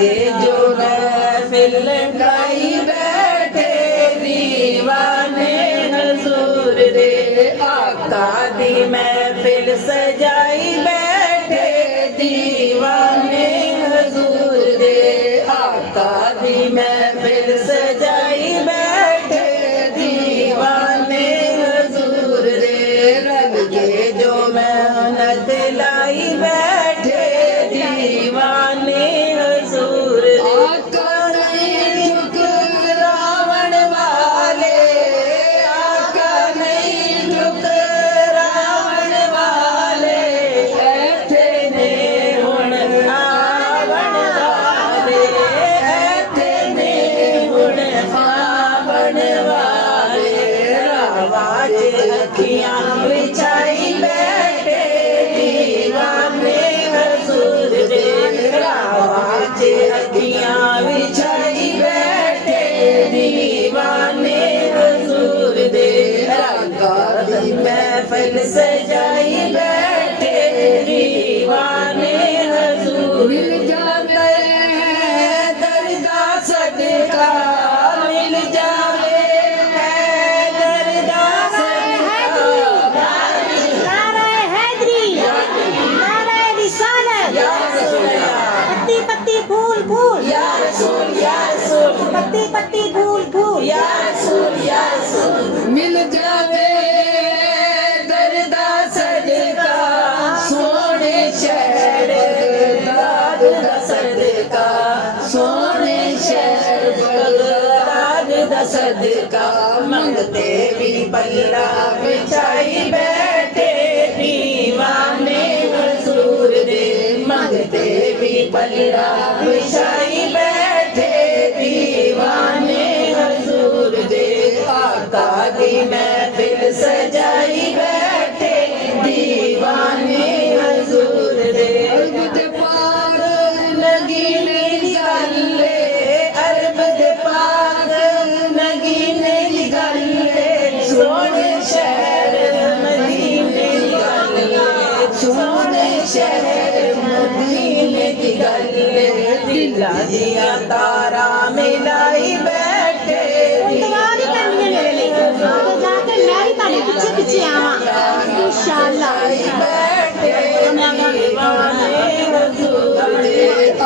जो महफिल लगाई बैठे दीवाने हजूर रे, आका दी महफिल सजाई बैठे दीवाने हजूर रे, आका दी महफिल सजाई बैठे दीवाने हजूर रे, रब के जो मेहनत लाई बैठे दीवाने हजूर रे, आका नहीं ठुकरावन वाले, आका नहीं ठुकरावन वाले, ऐथे ने हुण आवन वाले, ऐथे ने हुण आवन वाले, रावां च अखियां विछाई बैठे दीवाने हजूर रे, रावां च अखियां विछाई बैठे दीवाने हजूर रे, आका दी महफिल सजाई बैठे दीवाने हजूर, मिल जावे दरदा सदका, मिल जावे दरदा सदका, नारे हैदरी, नारे रिसालत, पत्ती पत्ती फूल फूल, या रसूल या रसूल, पत्ती पत्ती फूल फूल, या रसूल या रसूल, मिल जावे दरदा सदका, सोने शहर बगदाद दा सदका, सोने शहर बगदाद दा सदका, मंगते भी पल्ला बिछाई बैठे दीवाने हजूर रे, मंगते भी पल्ला बिछाई बैठे दीवाने हजूर रे, आका दी महफिल सजाई बैठे दीवाने हजूर रे, अरब दे पार नगीने दी गल ए, अरब दे पार नगीने दी गल ए, सोने शहर मदीने दी गल ए, सोने शहर मदीने दी गल ए, दिलां दियां तारां मिलाई बैठे दुआरी करनी है मेरे लिए, आगे जाके मैं ही ताले पीछे पीछे आवा इंशाअल्लाह।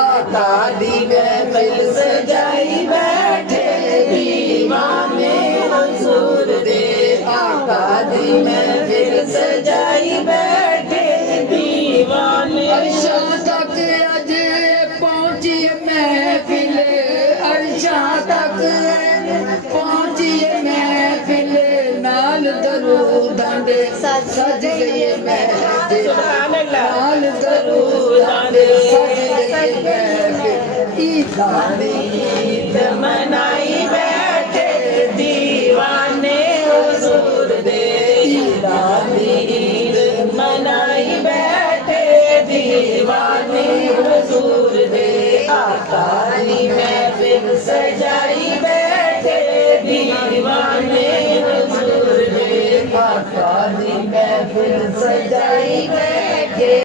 आका दी महफिल सजाई बैठे दीवाने हजूर रे, आका दी महफिल सजाई बैठे दीवाने, अर्शां तक अज पहुंची महफिल, अर्शां तक पहुंची महफिल, नाल दरूदां दे सज गई महफिल, नाल दरूदां दे सज गई महफिल, ईद मनाई बैठे दीवाने हुजूर दे, ईद मनाई बैठे दीवाने हुजूर दे, आका दी महफिल सजाई बैठे दीवाने हुजूर दे, आका दी महफिल सजाई बैठे